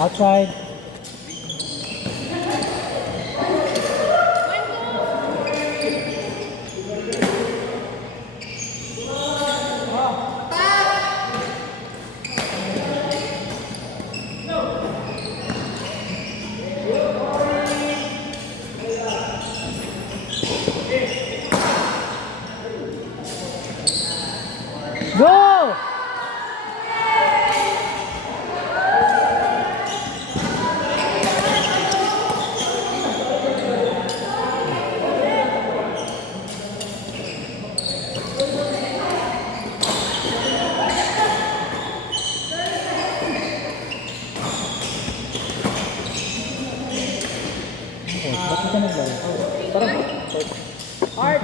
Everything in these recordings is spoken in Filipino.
Outside. Go! Ba't ka naglaro? Parang Art!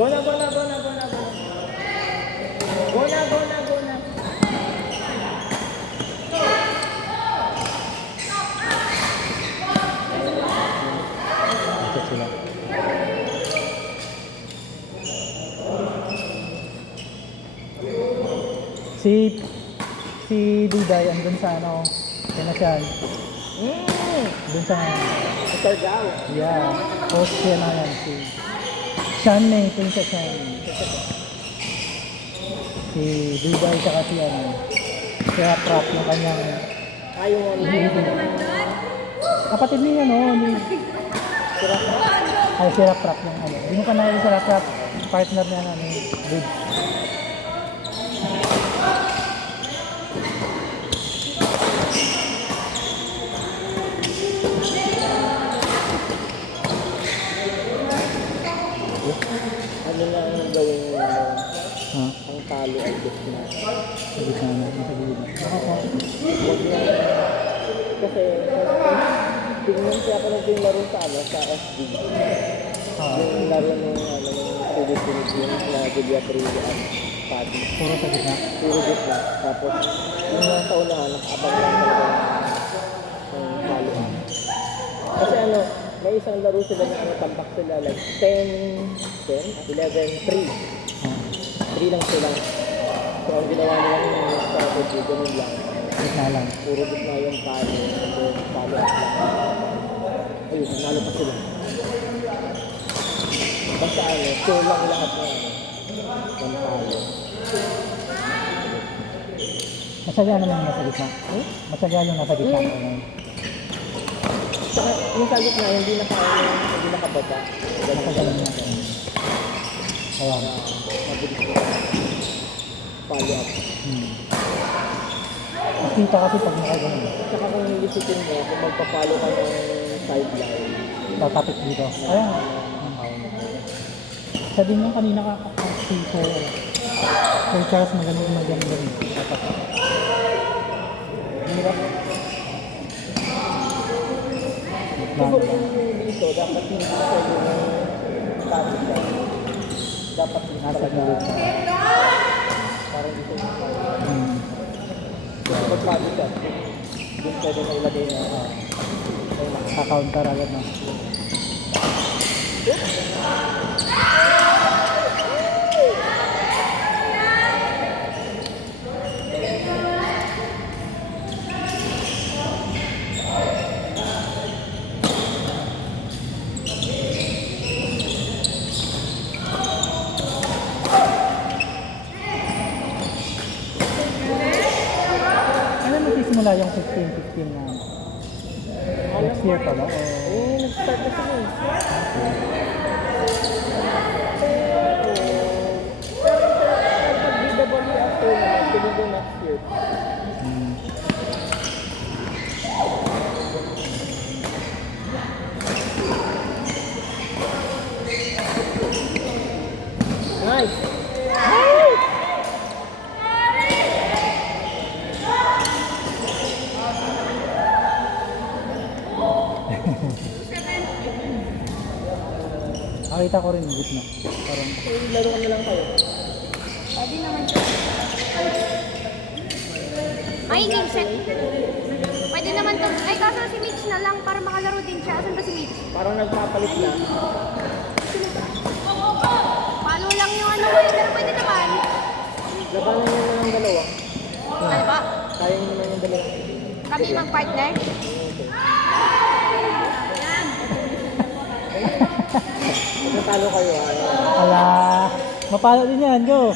Go na, go na, go na, go na, go na. Go na, go na, go na. Ito sila. Si Duday andun sa ano, Pinasyan. Dun sa Sargao. yeah, host siya na yan si Shanming, Princess Shan. Si Duday tsaka si ano, si Aprap yung kanyang Ayaw mo. kapatid niya no, ni ay si Aprap yung ano. Hindi mo ka na si Aprap, partner niya na ni Dude. Ano na ang gawin mo? Ha? Ang talo ay gitna. Sa gitna na, sa gilid. Huwag na. Kasi, tingnan siya pa nag yung laro sa ano, sa SD. Yung laro ng ano, ng Philippines na Julia Trillo at Padi. Puro sa gitna. Puro gitna. Tapos, yung mga taunahan, nakabang lang talaga ng talo. Kasi ano, may isang laro sila na ano, tambak sila like 10, 11, 3. 3 lang sila. So, ang ginawa nila yung strategy, ganun lang. Gitna lang. Puro gitna yung talo. And then, talo at lang. Ayun, nanalo pa sila. Basta ano, sure lang lahat ng talo. Masaya naman yung nasa gitna. Masaya yung nasa gitna. Saka, yung sa gitna, hindi nakababa. Nakagalan niya. Ayan. Mabilis ko. Follow up. Makita kasi pag nakagalan. Saka kung iisipin mo, kung magpa-follow ka ng sideline, Tatapit dito. Ayan. Sabi niya kanina si Sir Charles magaling magaling. Tatapit. hirap. Siguro yung dito, dapat hindi ka yung tapos ka. Dapat Nasa gilid. parang dito yung kasi magpapit ka, doon pwede na ilagay na Ka-counter agad na. Kailan magsisimula yung 15-15 na next year pa ba? nag-start na sila pag BWF after naman, tuloy next year. Nice! Nakita ko rin yung gitna. Parang Laro ka na lang kayo. Pwede naman siya. Ay, game set. Pwede naman to. Ay, kaso si Mitch na lang para makalaro din siya. Asan ba si Mitch? Parang nagpapalit na. Follow lang yung ano ngayon, pero pwede naman. Labas Kaya nyo naman yung dalawa. Kami mag-partner. Kung natalo kayo, Ala, mapalo din yan, go.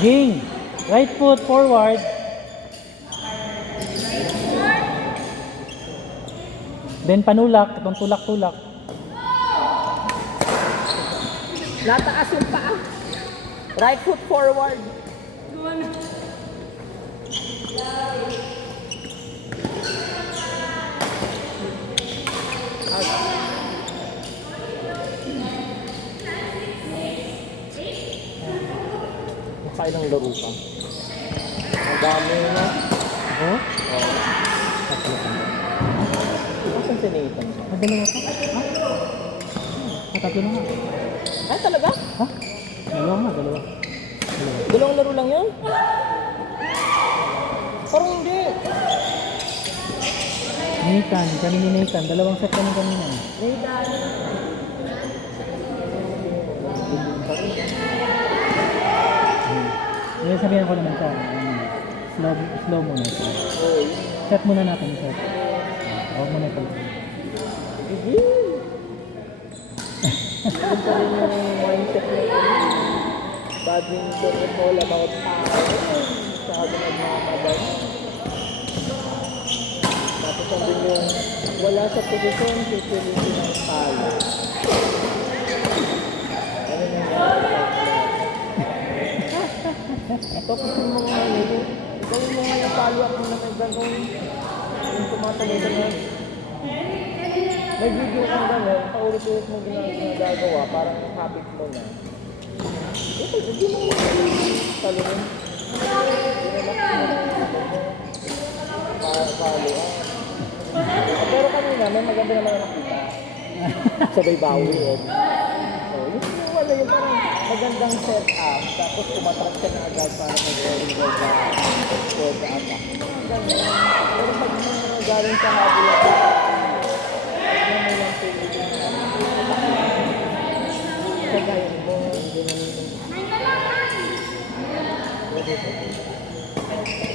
Ging, right foot forward. Then panulak, itong tulak-tulak. nataas yung paa. Right foot forward. Nakailang laro pa. Ang dami na. Oh, Tatlo pa. Asan si Nathan? dalawa pa. Ha? Tatlo na nga. Ay, talaga? Ha? Dalawa nga, dalawa. Dalawang laro lang yun? Parang hindi. Nathan, kami ni Nathan. Dalawang set kami kanina. Ngayon sabihan ko naman siya. Slow muna. Oy. Set muna natin set. Huwag muna ito. Hindi. Ganun pa rin yung mindset na badminton is all about power. Sabi ng mga madal. Tapos andun yung wala sa posisyon, pipilitin ng palo. Ano yung mga tapos yung mga gawin mo nga yung follow-up mo na may gano'n yung tumatalo ka na may video kang gano'n, paulit-ulit mo ginagawa, parang habit mo na. Ito, hindi mo talungan. Follow-up. Pero kanina, may maganda naman na nakita. Sabay bawi eh. So, yung wala yung parang magandang set-up, tapos umatrak ka na agad para mag-rolling for the attack. Ganun. Pero pag galing sa habol ako, ano mo lang pilitin na kagayin mo,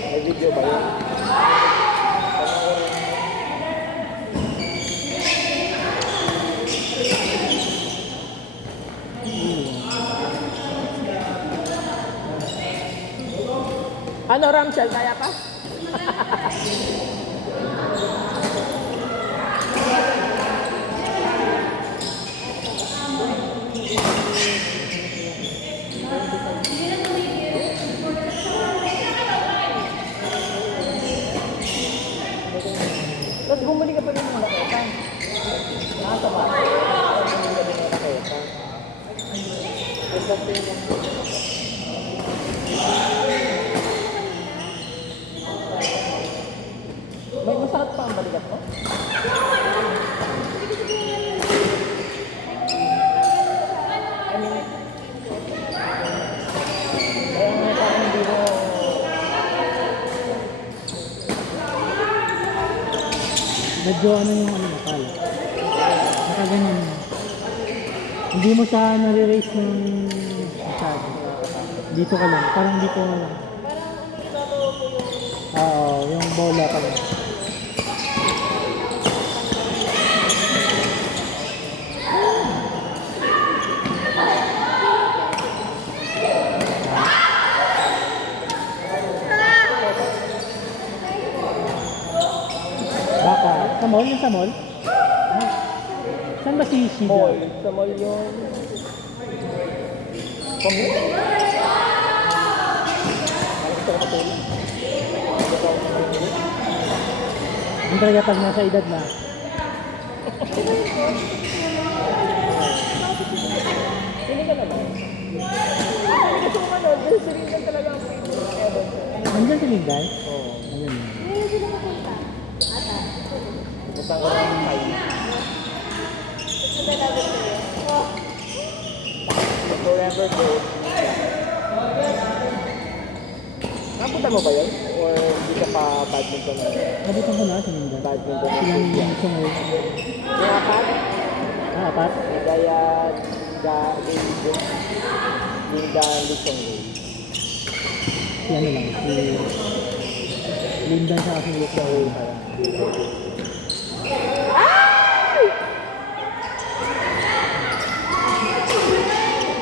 may video ba yun? Ano, Ramshel, kaya pa? Tapos bumalik ka pa rin ng nakita. Nasa ba? Bumalik ka rin ng nakita. May masakit pa ang balikat mo? I mean, kaya nga parang hindi mo... Medyo ano yung ano nakala. Nakaganyan. Hindi mo siya nare-raise ng masyado. Dito ka lang. Parang dito ka lang. Oo, yung bola pa lang. Baka. Sa mall? Yung sa mall? Saan ba si Shida? Mall. Sa mall yung... Pamilya? Parang gusto ko matulog. Yung talaga pag nasa edad na. Pili ka naman. Kasi kung ano, dahil si Rindan talaga ang favorite ever. Nandiyan si Linday? Oo. Ayun. Punta ka lang ng high. Forever gold. Napunta mo ba yun? Or hindi ka pa badminton na? Nabutan ko na si Linday. Badminton na Silang siya. yung sungay. Yung apat? Oo. apat? Hidayat, Linda, Luzon. Si ano lang, si Lindan sa kasi Lucia Oil.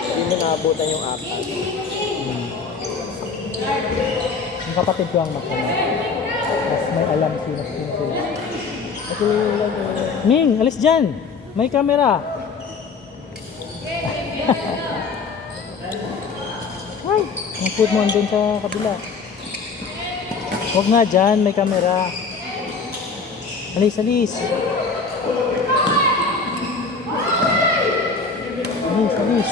Hindi mo naabutan yung apat. Yung kapatid ko ang makana. Mas may alam sino sila. At yung lang Ming, alis dyan! May camera! Ay! Ang food mo andun sa kabila. Huwag nga dyan, may camera. Alis, alis! Alis, alis!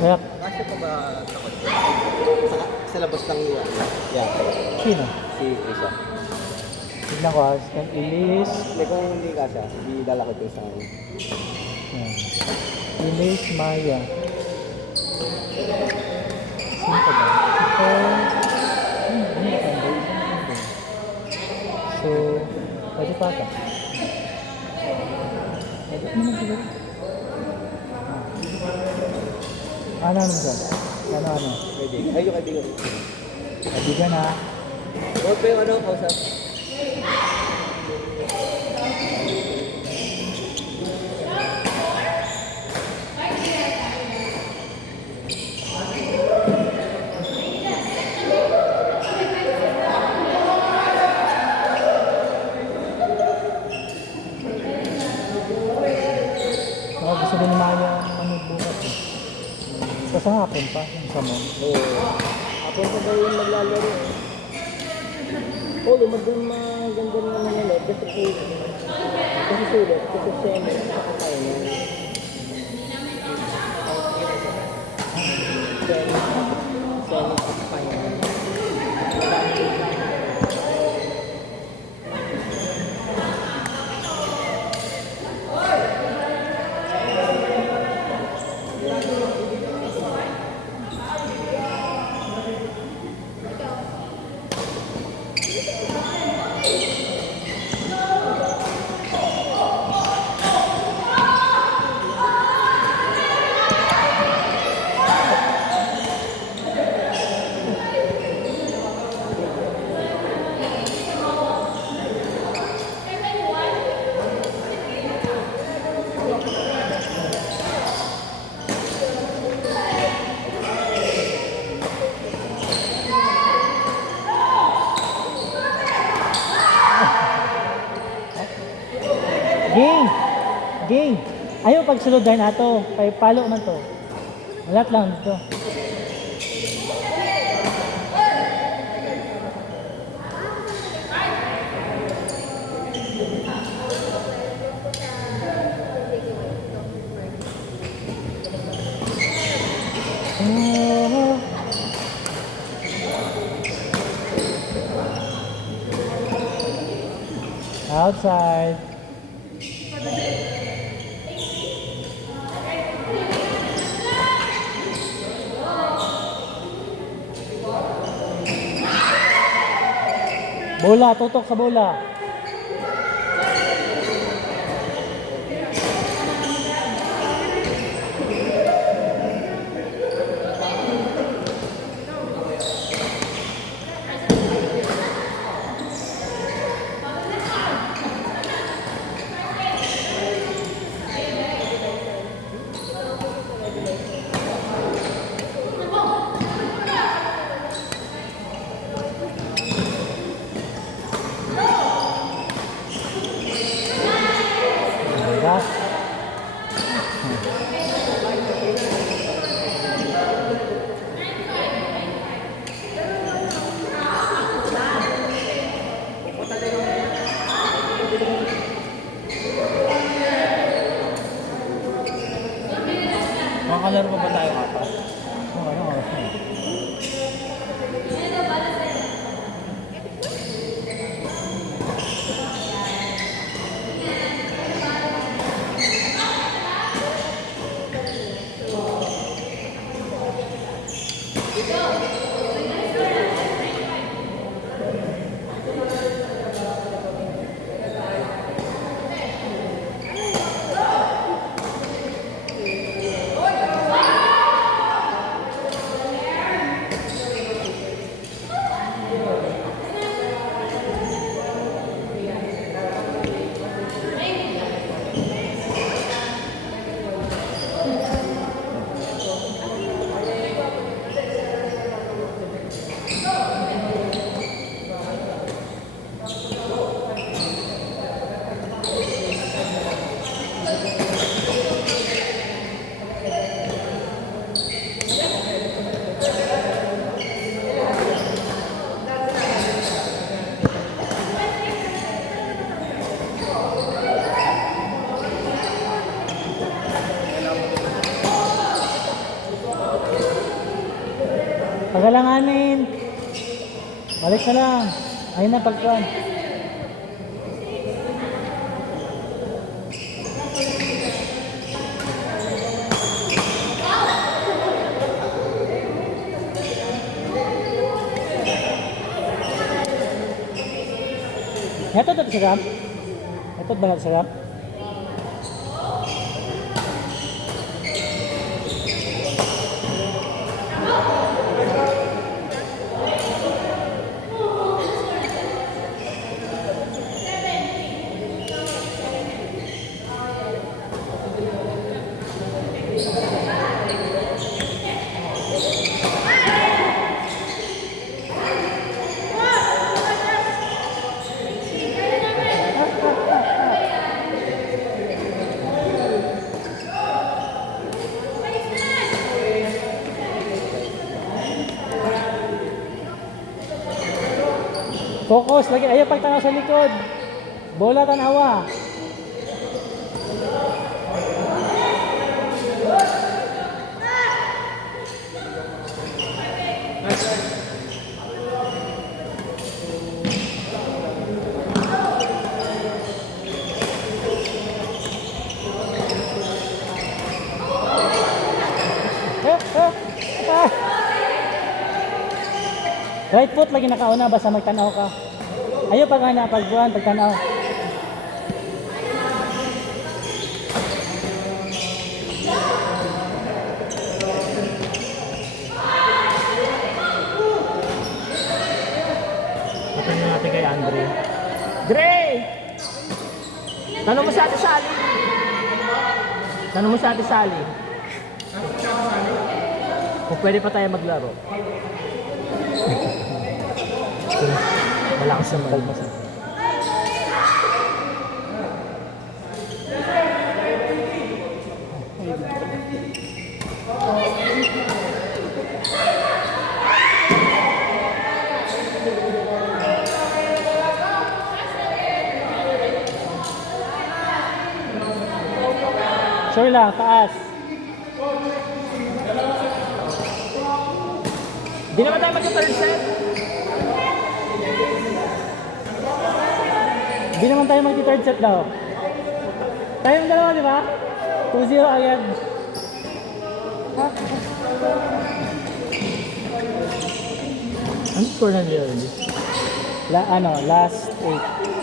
Kaya, Kasi pa ba takot? Sa labas lang niya. Yeah. sino? Si Trisha. Tignan ko, Elise. Hindi, kung hindi kasha, hindi dala ko ito sa akin. Yan. Elise Maya. Sino ka ba? Ito. Ano ba tayo? So, pwede pa ka. Pwede naman siguro. Ano siya? Ano? Pwede. Ay, yung kaibigan. Kaibigan ha. Huwag pa yung ano, kausap. Baka gusto din ni Maya ano bukas eh. Kasi hapon pa, yung isa mo. Oo. Ako pa ba yung maglalaro eh? Oo, maganda na naman eh. Kasi sulit, kasi semi, saka final. Semi, saka final. Ging! Ayaw pagsulod dar na to. Kay palo man to. Malat lang dito. Oh. Outside. Bola, tutok sa bola. Pagalanganin. Balik na lang. Ayun na pagkuhan. Ito sa ram? Ito ba sa ram? Focus lagi. Ayaw pagtanaw sa likod. Bola tanawa. Right foot lagi nakauna basta magtanaw ka. Ayaw pag ana pagbuhan pagtanaw. Patingin natin kay Andre. Dre! Tanong mo sa Ate Sally. Tanong mo sa Ate Sally. Kung pwede pa tayo maglaro. Malakas naman. Kalmasan. Sure lang, taas. Di naman tayo mag-third set. Di naman tayo mag-third set daw. Tayong dalawa, di ba? 2-0 agad. Ano score na nila? Last 8.